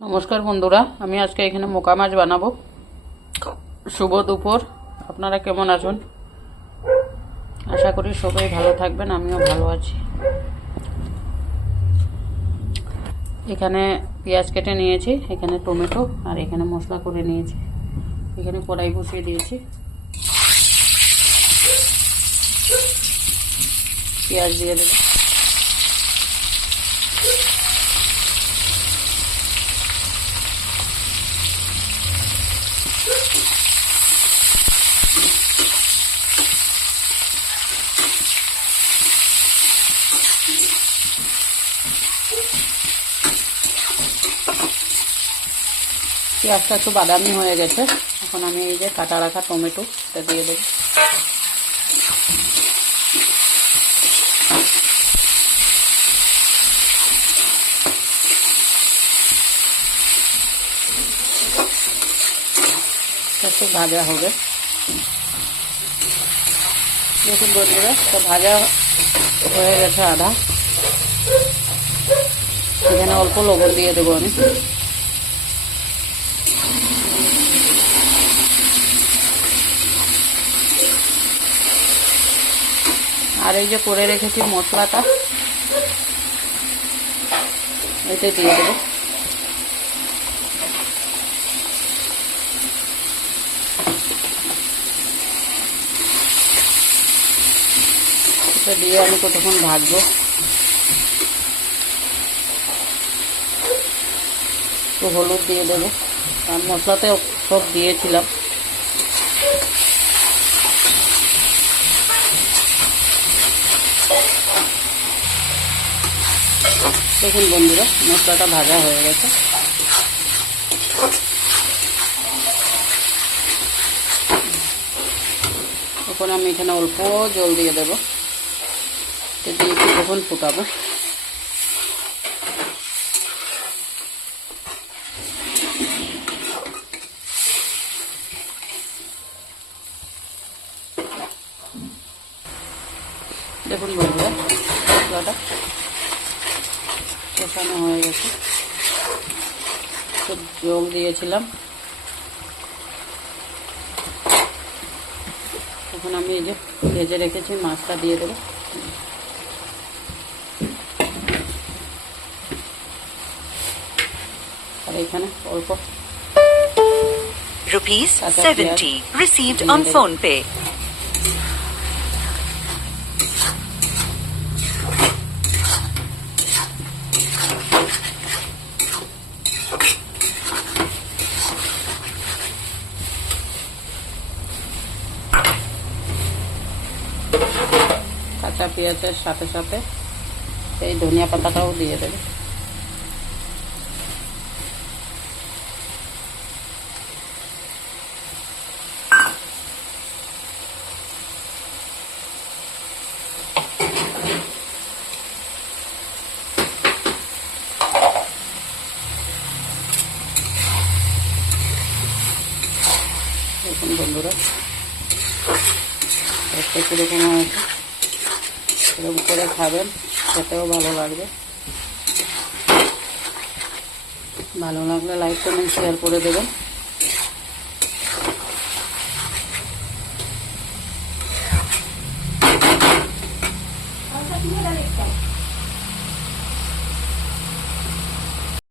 নমস্কার বন্ধুরা, আমি আজকে এখানে মোকা মাছ বানাবো। শুভ দুপুর। আপনারা কেমন আছেন? আশা করি সবাই ভালো থাকবেন, আমিও ভালো আছি। এখানে পেঁয়াজ কেটে নিয়েছি, এখানে টমেটো আর এখানে মশলা করে নিয়েছি। এখানে কড়াই বসিয়ে দিয়েছি, পেঁয়াজ দিয়ে দেবো। পেঁয়াজটা একটু বাদামি হয়ে গেছে, এখন আমি এই যে কাটা রাখা টমেটো এটা দিয়ে দেবো। একটু ভাজা হবে। দেখুন বন্ধুরা, তো ভাজা হয়ে গেছে আধা। এখানে অল্প লবণ দিয়ে দেবো আমি। আর এই যে করে রেখেছি মশলাটা, এতে দিয়ে দেবো। এটা দিয়ে আমি কতক্ষণ ভাজবো। তো হলুদ দিয়ে দেবো, আর মশলাতে সব দিয়েছিলাম। দেখুন বন্ধুরা, মশলাটা ভাজা হয়ে গেছে। এখন আমি এখানে অল্প জল দিয়ে দেবো, দিয়ে কিছুক্ষণ ফুটাবো। দেখুন বন্ধুরা, মশলাটা কষানো হয়ে গেছে। তো জল দিয়েছিলাম। এখন আমি এই যে ভেজে রেখেছি মাছটা দিয়ে দেবো। আর এখানে অল্প ₹70 received on phone pay. কাঁচা পেঁয়াজের সাথে সাথে এই ধনিয়া পাতাটাও দিয়ে দেবে। দেখুন বন্ধুরা, একটা কীরকম হয়েছে। এরকম করে খাবেন, খেতেও ভালো লাগবে। ভালো লাগলে লাইক কমেন্ট শেয়ার করে দেবেন।